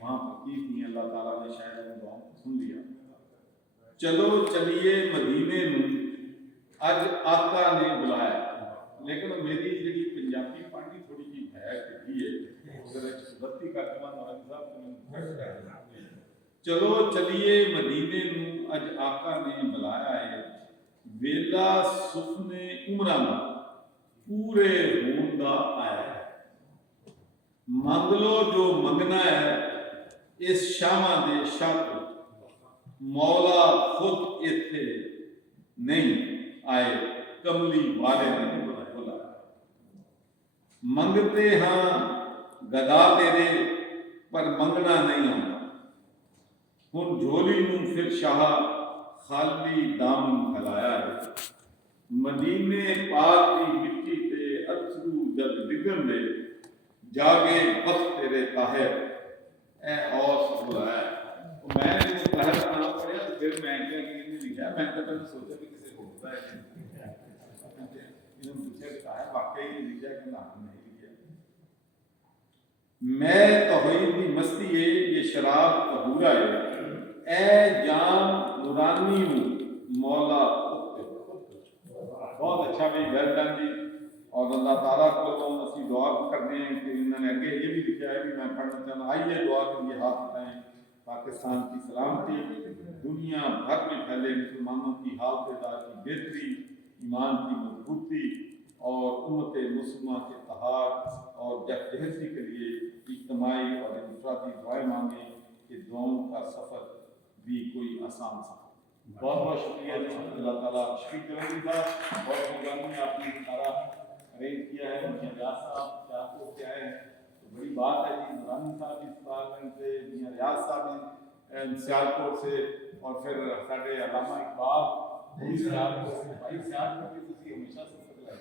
وہاں پر کی تھی، اللہ تعالیٰ نے شاید ان دعاؤں کو سن لیا۔ چلو چلیے مدینے نوں اج آقا نے بلایا، لیکن میری جڑی پنجابی پڑھنی تھوڑی جی ہے کہ غلطی کر کے چلو چلیے مدینے نوں اج آقا نے بلایا ہے، ویلا سفنے عمراں دا پورے ہون دا آیا ہے، منگ لو جو منگنا ہے اس شاماں دے شک، مولا خود ایتھے نہیں آئے، کملی والے نے بلایا۔ منگتے ہاں گدا تیرے پر منگنا نہیں آتا، ہن جھولی نوں پھر شاہ خالی دامن پھیلایا ہے، مدینے پاک دی مٹی تے اتھرو جد ڈگن دے، جاگے بخت تیرے طاہر اے اوس بلایا ہے۔ میں نے طاہر کھانا پڑھیا تو پھر میں کیا کہ لکھا، میں نے تو سوچا کہ کسی کو ہوتا ہے انہوں نے پوچھا کہ طاہر واقعی لکھا کہ نام نہیں لکھا۔ میں توحید کی مستی ہے یہ شراب طہورا ہے، اے جان نورانی مولا بہت اچھا بھی ویل ڈن جی، اور اللہ تعالیٰ کو اسی دعا کرتے ہیں کہ انہوں نے اگے یہ بھی لکھا ہے کہ میں پڑھنا چاہتا، آئیے دعا کے لیے ہاتھ اٹھائیں، پاکستان کی سلامتی دنیا بھر میں پھیلے، مسلمانوں کی حالت کی بہتری، ایمان کی مضبوطی اور امت مسلمہ کے اتحاد اور جہتی کے لیے اجتماعی اور انفرادی دعائیں مانگیں کہ دعاؤں کا سفر بھی کوئی آسان سفر۔ بہت بہت شکریہ جی، اللہ تعالیٰ شفیق جلندری صاحب بہت مہربانی، آپ نے سارا ارینج کیا ہے، میاں ریاض صاحب سیالکوٹ سے آئے ہیں تو بڑی بات ہے جی، نورانی صاحب اس پارلیمنٹ سے، میاں ریاض صاحب نے سیالکوٹ سے، اور پھر سارے علامہ اقبال سیالکوٹ سے، بھائی سیالکوٹ کی تسی ہمیشہ سفر لائے